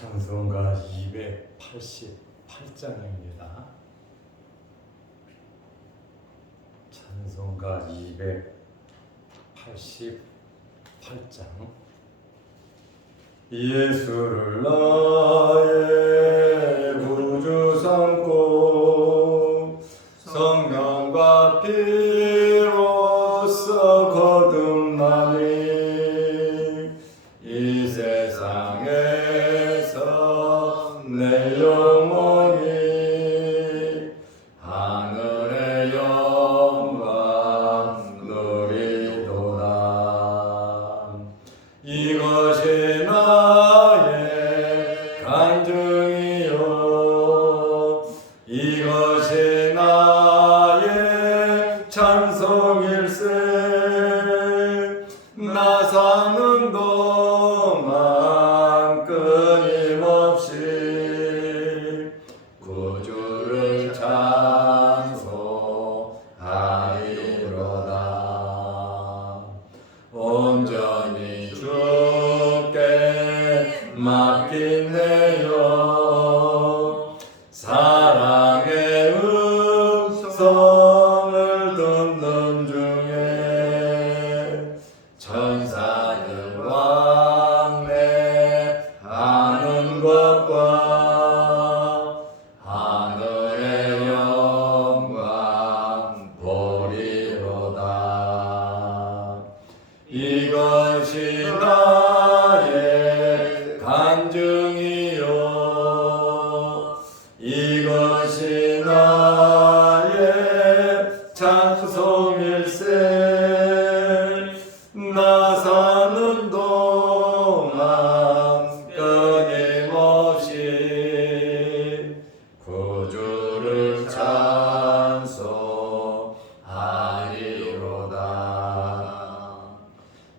찬송가 288장입니다. 찬송가 288장. 예수를 나의 구주 삼고 성령과 피로써 거듭나니 이 세상에서 내 영혼이 하늘의 영광 누리도다. 이것이 나의 간증이요 이것이 나의 찬송일세. 나 사는 동안 끊임없이 구주를 찬송하리로다. 온전히 주께 맡긴 내 영, 사랑의 음성을 듣는 중에 천사들 왕래하는 것과 하늘의 영광 보리로다. 이것이 나의 간증이요 이것이 나의 찬송일세. 나 사는 동안 끊임없이 구주를 찬송하리로다.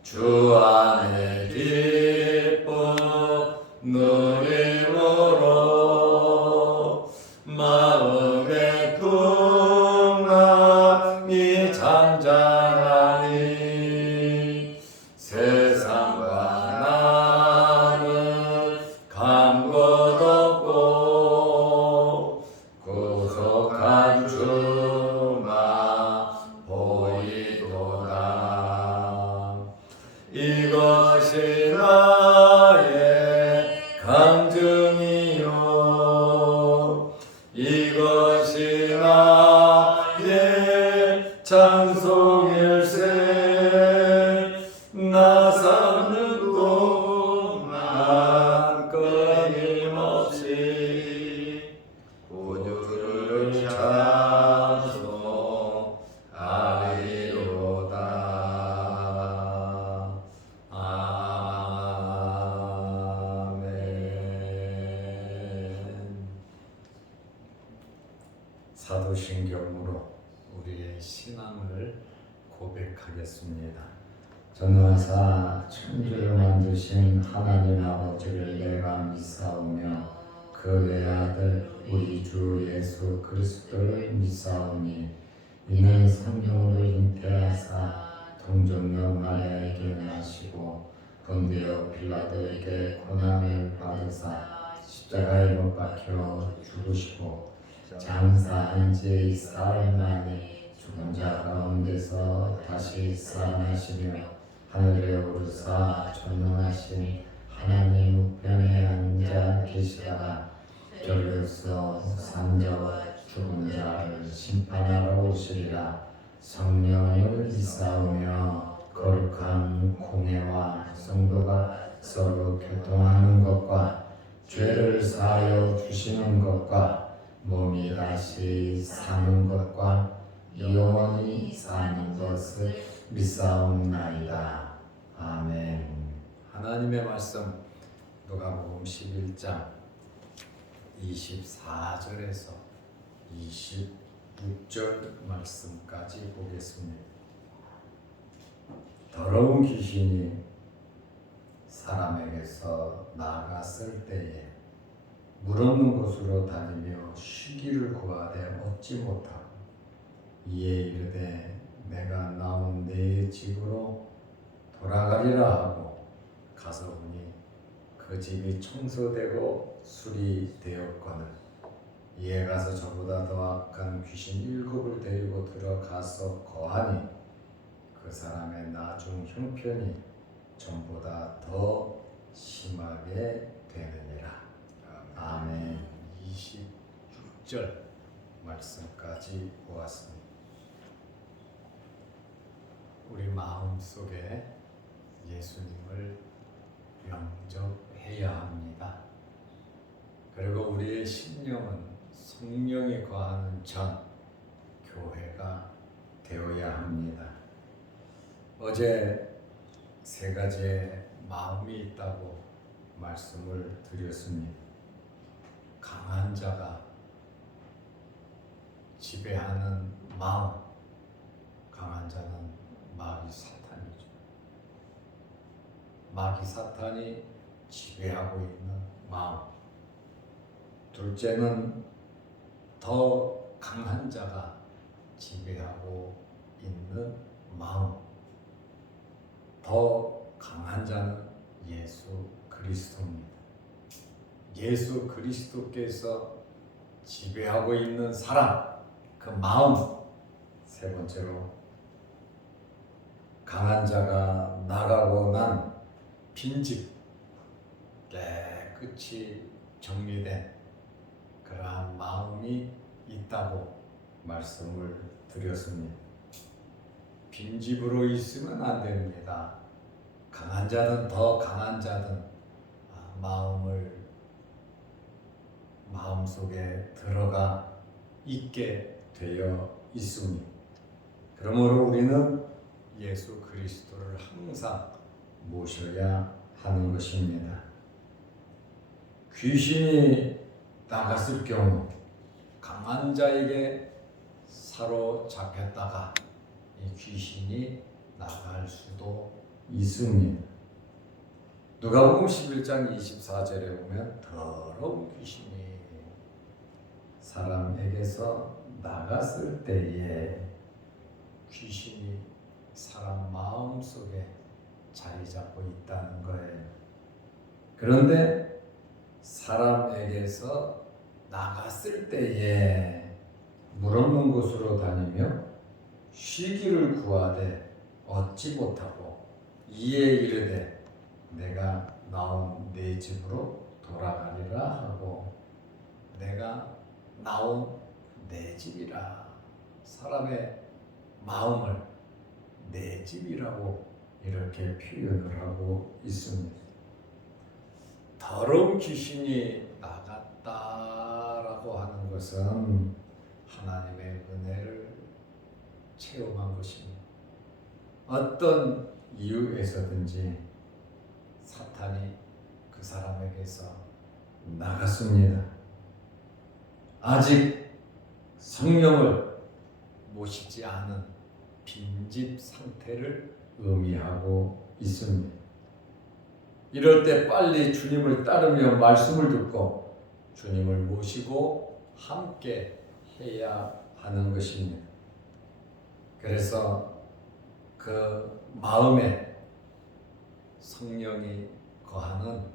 주 안에 기쁨 누림으로 마음의 풍랑이 잔잔하니 세상과 나는 간 것 없고 구속한 주만 보이도다. 이것이 나의 간증이요 이것이 나의 찬송일세. 나 사는 동안 끊임없이 구주를 찬송하리로다. 아멘. 사도신경으로 우리의 신앙을 고백하겠습니다. 전능하사 천지를 만드신 하나님 아버지를 내가 믿사오며 그 외아들 우리 주 예수 그리스도를 믿사오니 이는 성령으로 잉태하사 동정녀 마리아에게 나시고 본디오 빌라도에게 고난을 받으사 십자가에 못 박혀 죽으시고 장사한 지 사흘 만에 죽은 자 가운데서 다시 살아나시며 하늘에 오르사 전능하신 하나님 우편에 앉아 계시다가 저리로서 산자와 죽은 자를 심판하러 오시리라. 성령을 믿사오며 거룩한 공회와 성도가 서로 교통하는 것과 죄를 사하여 주시는 것과 몸이 다시 사는 것과 영원히 사는 것을 믿사옵나이다. 아멘. 하나님의 말씀 누가복음 11장 24절에서 26절 말씀까지 보겠습니다. 더러운 귀신이 사람에게서 나갔을 때에 물 없는 곳으로 다니며 쉬기를 구하되 얻지 못하고 이에 이르되 내가 나온 내 집으로 돌아가리라 하고 가서 보니 그 그 집이 청소되고 수리되었거늘 이에 가서 저보다 더 악한 귀신 7을 데리고 들어가서 거하니 그 사람의 나중 형편이 전보다 더 심하게 되느니라. 아멘. 26절 말씀까지 보았습니다. 우리 마음속에 예수님을 영접해야 합니다. 그리고 우리의 심령은 성령이 거하는 전 교회가 되어야 합니다. 어제 3가지의 마음이 있다고 말씀을 드렸습니다. 강한 자가 지배하는 마음, 강한 자는 마귀 사탄이죠. 마귀 사탄이 지배하고 있는 마음. 둘째는 더 강한 자가 지배하고 있는 마음. 더 강한 자는 예수 그리스도입니다. 예수 그리스도께서 지배하고 있는 사람, 그 마음. 3번째로 강한 자가 나가고 난 빈집, 깨끗이 정리된 그러한 마음이 있다고 말씀을 드렸습니다. 빈집으로 있으면 안 됩니다. 강한 자든 더 강한 자든 마음속에 들어가 있게 되어 있습니다. 그러므로 우리는 예수 그리스도를 항상 모셔야 하는 것입니다. 귀신이 나갔을 경우 강한 자에게 사로잡혔다가 이 귀신이 나갈 수도 있습니다. 누가복음 11장 24절에 보면 더러운 귀신이 사람에게서 나갔을 때에 귀신이 사람 마음속에 자리 잡고 있다는 거예요. 그런데 사람에게서 나갔을 때에 물 없는 곳으로 다니며 쉬기를 구하되 얻지 못하고 이에 이르되 내가 나온 내 집으로 돌아가리라 하고 내가 나온 내 집이라. 사람의 마음을 내 집이라고 이렇게 표현을 하고 있습니다. 더러운 귀신이 나갔다라고 하는 것은 하나님의 은혜를 체험한 것입니다. 어떤 이유에서든지 사탄이 그 사람에게서 나갔습니다. 아직 성령을 모시지 않은 빈집 상태를 의미하고 있습니다. 이럴 때 빨리 주님을 따르며 말씀을 듣고 주님을 모시고 함께 해야 하는 것입니다. 그래서 그 마음에 성령이 거하는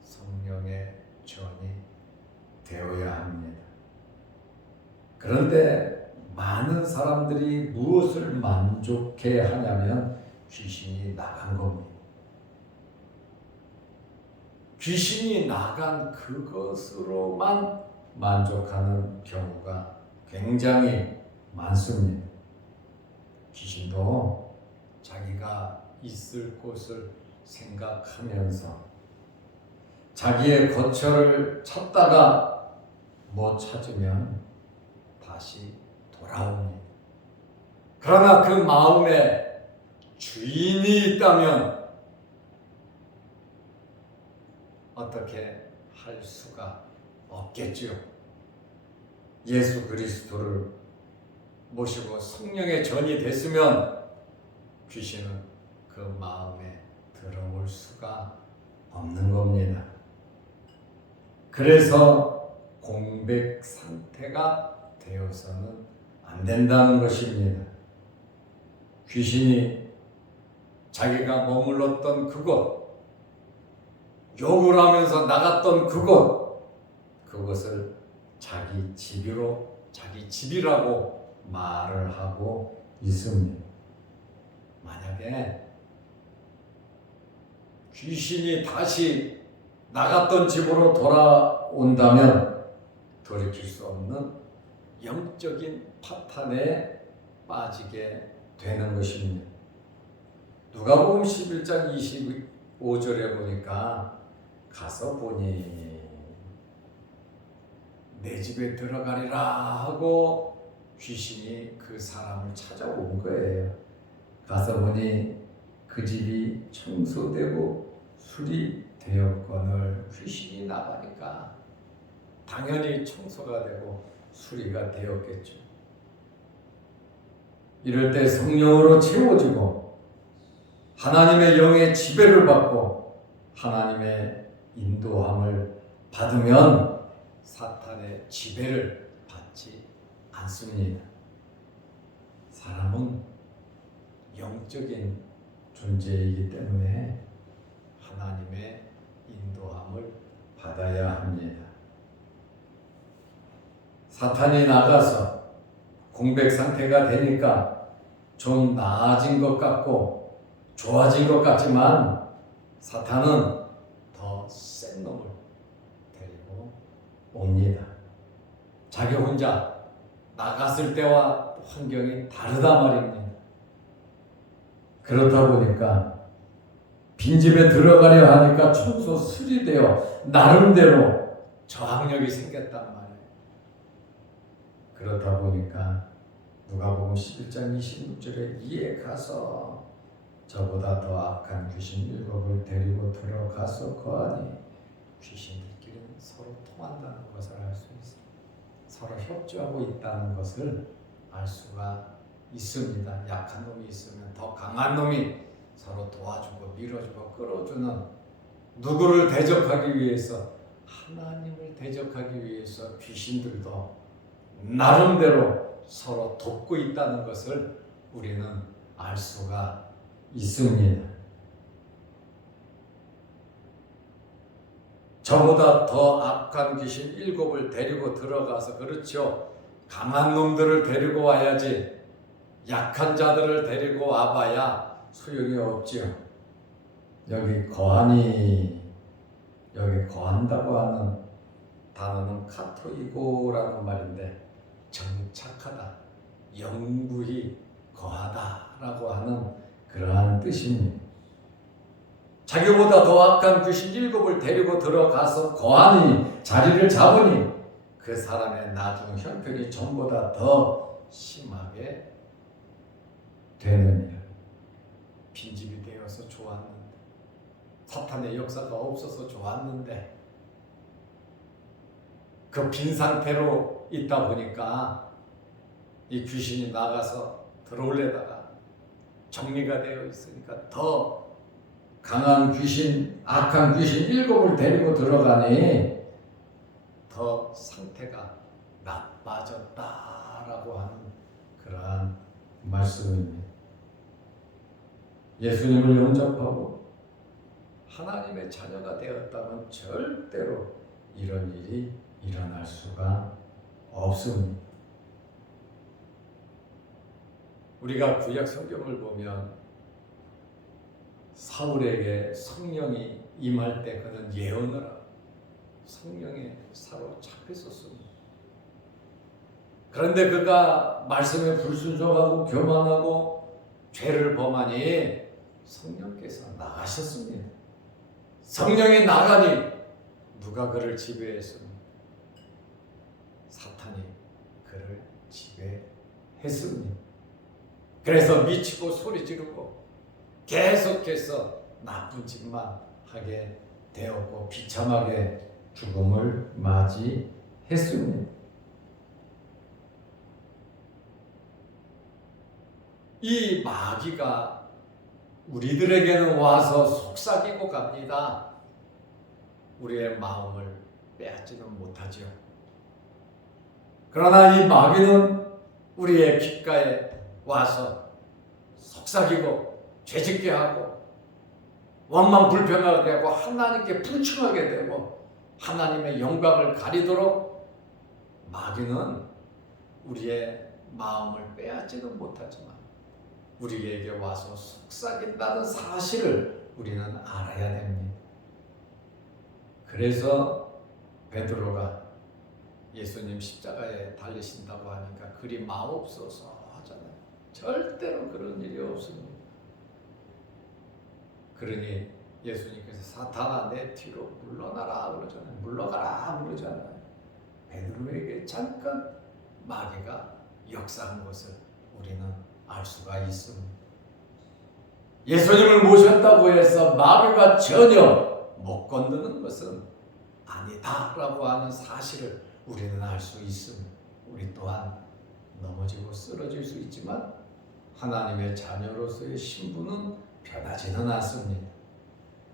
성령의 전이 되어야 합니다. 그런데 많은 사람들이 무엇을 만족해 하냐면 귀신이 나간 겁니다. 귀신이 나간 그것으로만 만족하는 경우가 굉장히 많습니다. 귀신도 자기가 있을 곳을 생각하면서 자기의 거처를 찾다가 못 찾으면 다시 돌아옵니다. 그러나 그 마음에 주인이 있다면 어떻게 할 수가 없겠지요. 예수 그리스도를 모시고 성령의 전이 됐으면 귀신은 그 마음에 들어올 수가 없는 겁니다. 그래서 공백 상태가 되어서는 안 된다는 것입니다. 귀신이 자기가 머물렀던 그곳, 욕을 하면서 나갔던 그것을 자기 집이라고 말을 하고 있습니다. 만약에 귀신이 다시 나갔던 집으로 돌아온다면 돌이킬 수 없는 영적인 파탄에 빠지게 되는 것입니다. 누가복음 11장 25절에 보니까 가서 보니 내 집에 들어가리라 하고 귀신이 그 사람을 찾아온 거예요. 가서 보니 그 집이 청소되고 수리되었거늘. 귀신이 나가니까 당연히 청소가 되고 수리가 되었겠죠. 이럴 때 성령으로 채워지고 하나님의 영의 지배를 받고 하나님의 인도함을 받으면 사탄의 지배를 받지 않습니다. 사람은 영적인 존재이기 때문에 하나님의 인도함을 받아야 합니다. 사탄이 나가서 공백 상태가 되니까 좀 나아진 것 같고 좋아진 것 같지만 사탄은 더 센 놈을 데리고 옵니다. 자기 혼자 나갔을 때와 환경이 다르다 말입니다. 그렇다 보니까 빈집에 들어가려 하니까 청소 수리되어 나름대로 저항력이 생겼단 말이에요. 그렇다 보니까 누가복음 11장 26절에 이에 가서 저보다 더 악한 귀신 7을 데리고 들어가서 거하니 귀신들끼리는 서로 통한다는 것을 알 수 있습니다. 서로 협조하고 있다는 것을 알 수가 있습니다. 약한 놈이 있으면 더 강한 놈이 서로 도와주고 밀어주고 끌어주는, 누구를 대적하기 위해서, 하나님을 대적하기 위해서 귀신들도 나름대로 서로 돕고 있다는 것을 우리는 알 수가 있습니다. 저보다 더 악한 귀신 7을 데리고 들어가서, 그렇죠, 강한 놈들을 데리고 와야지 약한 자들을 데리고 와봐야 소용이 없지요. 여기 거하니, 여기 거한다고 하는 단어는 카토이고라는 말인데 정착하다, 영구히 거하다라고 하는 그러한 뜻입니다. 자기보다 더 악한 귀신 7을 데리고 들어가서 거하니, 자리를 잡으니 그 사람의 나중 형편이 전보다 더 심하게 되느니라. 빈집이 되어서 좋았는데, 사탄의 역사가 없어서 좋았는데 그 빈 상태로 있다 보니까 이 귀신이 나가서 들어올래다가 정리가 되어 있으니까 더 강한 귀신, 악한 귀신 7을 데리고 들어가니 더 상태가 나빠졌다라고 하는 그러한 말씀입니다. 예수님을 영접하고 하나님의 자녀가 되었다면 절대로 이런 일이 일어날 수가 없습니다. 우리가 구약 성경을 보면 사울에게 성령이 임할 때 그는 예언을 하고 성령에 사로잡혔었습니다. 그런데 그가 말씀에 불순종하고 교만하고 죄를 범하니 성령께서 나가셨습니다. 성령이 나가니 누가 그를 지배했습니까? 사탄이 그를 지배했습니다. 그래서 미치고 소리 지르고 계속해서 나쁜 짓만 하게 되었고 비참하게 죽음을 맞이했습니다. 이 마귀가 우리들에게는 와서 속삭이고 갑니다. 우리의 마음을 빼앗지는 못하죠. 그러나 이 마귀는 우리의 귓가에 와서 속삭이고 죄짓게 하고 원망 불평하게 되고 하나님께 불충하게 되고 하나님의 영광을 가리도록 마귀는 우리의 마음을 빼앗지는 못하지만 우리에게 와서 속삭인다는 사실을 우리는 알아야 됩니다. 그래서 베드로가 예수님 십자가에 달리신다고 하니까 그리 마옵소서 하잖아요. 절대로 그런 일이 없습니다. 그러니 예수님께서 사탄아 내 뒤로 물러나라 그러잖아요. 물러가라 그러잖아요. 베드로에게 잠깐 마귀가 역사한 것을 우리는 알 수가 있습니다. 예수님을 모셨다고 해서 마귀가 전혀 못 건드는 것은 아니다라고 하는 사실을 우리는 알 수 있습니다. 우리 또한 넘어지고 쓰러질 수 있지만 하나님의 자녀로서의 신분은 변하지는 않습니다.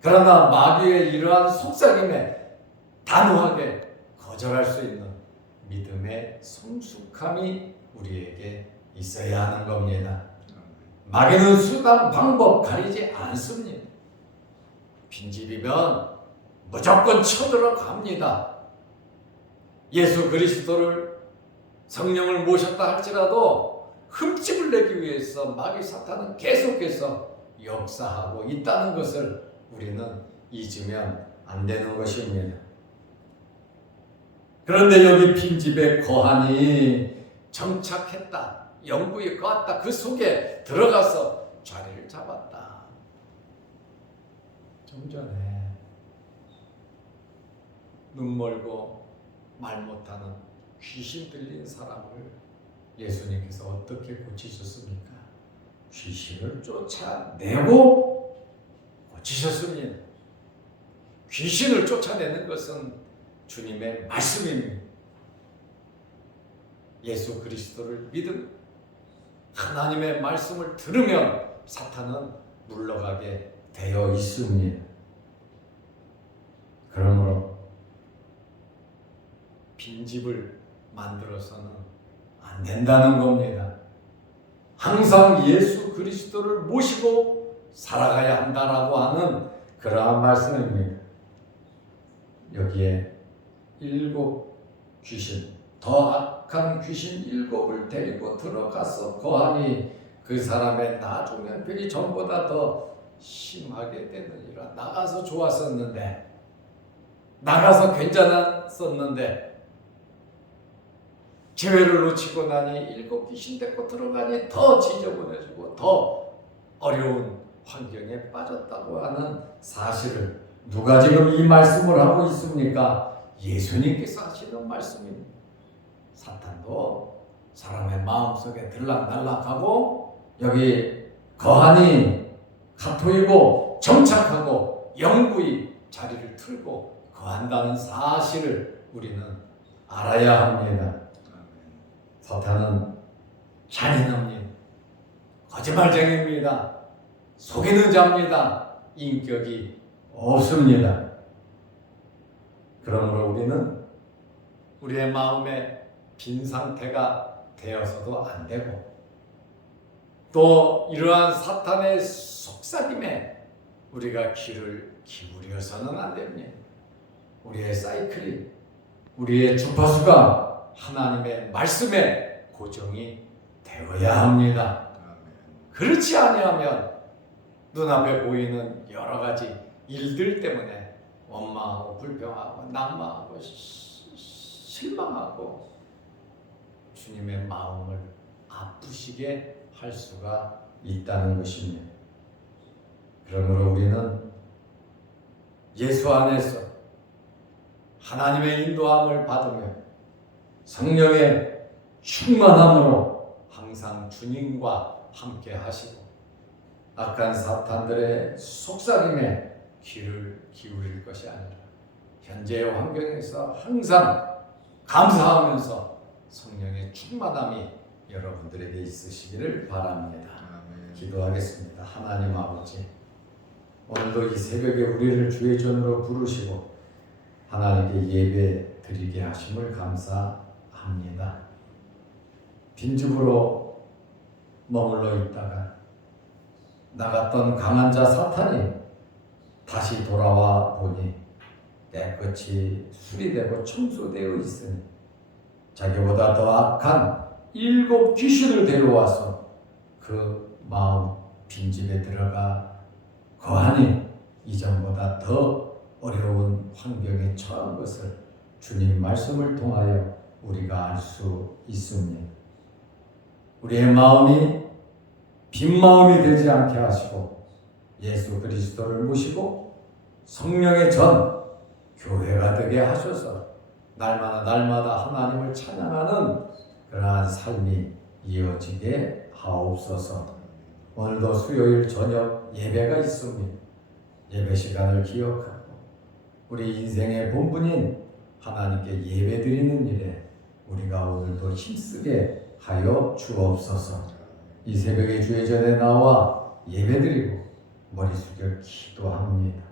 그러나 마귀의 이러한 속삭임에 단호하게 거절할 수 있는 믿음의 성숙함이 우리에게 있어야 하는 겁니다. 마귀는 수단 방법 가리지 않습니다. 빈집이면 무조건 쳐들어갑니다. 예수 그리스도를 성령을 모셨다 할지라도 흠집을 내기 위해서 마귀 사탄은 계속해서 역사하고 있다는 것을 우리는 잊으면 안 되는 것입니다. 그런데 여기 빈집에 거하니 정착했다. 영구히 거했다. 그 속에 들어가서 자리를 잡았다. 좀 전에 눈 멀고 말 못하는 귀신 들린 사람을 예수님께서 어떻게 고치셨습니까? 귀신을 쫓아내고 고치셨습니다. 귀신을 쫓아내는 것은 주님의 말씀입니다. 예수 그리스도를 믿음, 하나님의 말씀을 들으면 사탄은 물러가게 되어 있습니다. 그러므로 빈집을 만들어서는 안 된다는 겁니다. 항상 예수 그리스도를 모시고 살아가야 한다라고 하는 그러한 말씀입니다. 여기에 7 귀신, 더 악한 귀신 7을 데리고 들어가서 거하니 그 사람의 나중면병이 전보다 더 심하게 되느니라. 나가서 좋았었는데, 나가서 괜찮았었는데 기회를 놓치고 나니 7 귀신 데리고 들어가니 더 지저분해지고 더 어려운 환경에 빠졌다고 하는 사실을 누가 지금 이 말씀을 하고 있습니까? 예수님께서 하시는 말씀입니다. 사탄도 사람의 마음속에 들락날락하고 여기 거하니 가토이고 정착하고 영구히 자리를 틀고 거한다는 사실을 우리는 알아야 합니다. 사탄은 잔인합니다. 거짓말쟁이입니다. 속이는 자입니다. 인격이 없습니다. 그러므로 우리는 우리의 마음에 빈 상태가 되어서도 안 되고 또 이러한 사탄의 속삭임에 우리가 귀를 기울여서는 안 됩니다. 우리의 사이클이, 우리의 주파수가 하나님의 말씀에 고정이 되어야 합니다. 그렇지 아니하면 눈앞에 보이는 여러 가지 일들 때문에 원망하고 불평하고 낙망하고 실망하고 주님의 마음을 아프시게 할 수가 있다는 것입니다. 그러므로 우리는 예수 안에서 하나님의 인도함을 받으며 성령의 충만함으로 항상 주님과 함께 하시고 악한 사탄들의 속삭임에 귀를 기울일 것이 아니라 현재의 환경에서 항상 감사하면서 성령의 충만함이 여러분들에게 있으시기를 바랍니다. 아멘. 기도하겠습니다. 하나님 아버지, 오늘도 이 새벽에 우리를 주의 전으로 부르시고 하나님께 예배 드리게 하심을 감사합니다. 빈집으로 머물러 있다가 나갔던 강한 자 사탄이 다시 돌아와 보니 깨끗이 수리되고 청소되어 있으니 자기보다 더 악한 7 귀신을 데려와서 그 마음 빈집에 들어가 거하니 이전보다 더 어려운 환경에 처한 것을 주님 말씀을 통하여 우리가 알 수 있습니다. 우리의 마음이 빈 마음이 되지 않게 하시고 예수 그리스도를 모시고 성령의 전 교회가 되게 하셔서 날마다 하나님을 찬양하는 그러한 삶이 이어지게 하옵소서. 오늘도 수요일 저녁 예배가 있습니다. 예배 시간을 기억하고 우리 인생의 본분인 하나님께 예배드리는 일에 우리가 오늘도 힘쓰게 하여 주옵소서. 이 새벽에 주의 전에 나와 예배드리고 머리 숙여 기도합니다.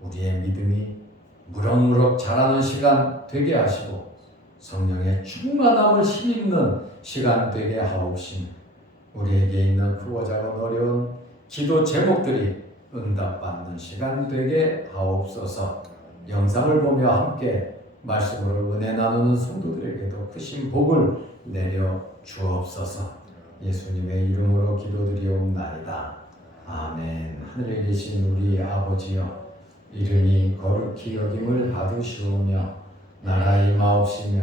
우리의 믿음이 무럭무럭 자라는 시간 되게 하시고 성령의 충만함을 힘입는 시간 되게 하옵시며 우리에게 있는 크고 작은 어려운 기도 제목들이 응답받는 시간 되게 하옵소서. 영상을 보며 함께 말씀으로 은혜 나누는 성도들에게도 크신 복을 내려 주옵소서. 예수님의 이름으로 기도드리옵나이다. 아멘. 하늘에 계신 우리 아버지여, 이름이 거룩히 여김을 받으시오며 나라 임하옵시며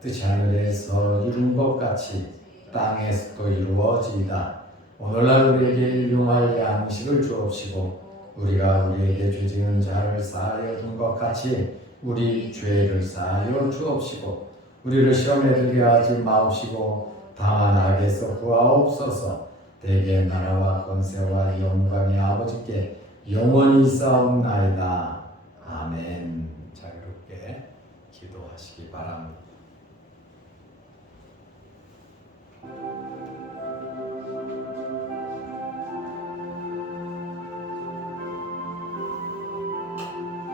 뜻이 하늘에서 이룬 것 같이 땅에서도 이루어지이다. 오늘날 우리에게 일용할 양식을 주옵시고 우리가 우리에게 죄 지은 자를 사하여 둔 것 같이 우리 죄를 사하여 주옵시고 우리를 시험에 들게 하지 마옵시고 다만 악에서 구하옵소서. 대개 나라와 권세와 영광이 아버지께 영원히 있사옵나이다. 아멘. 자유롭게 기도하시기 바랍니다.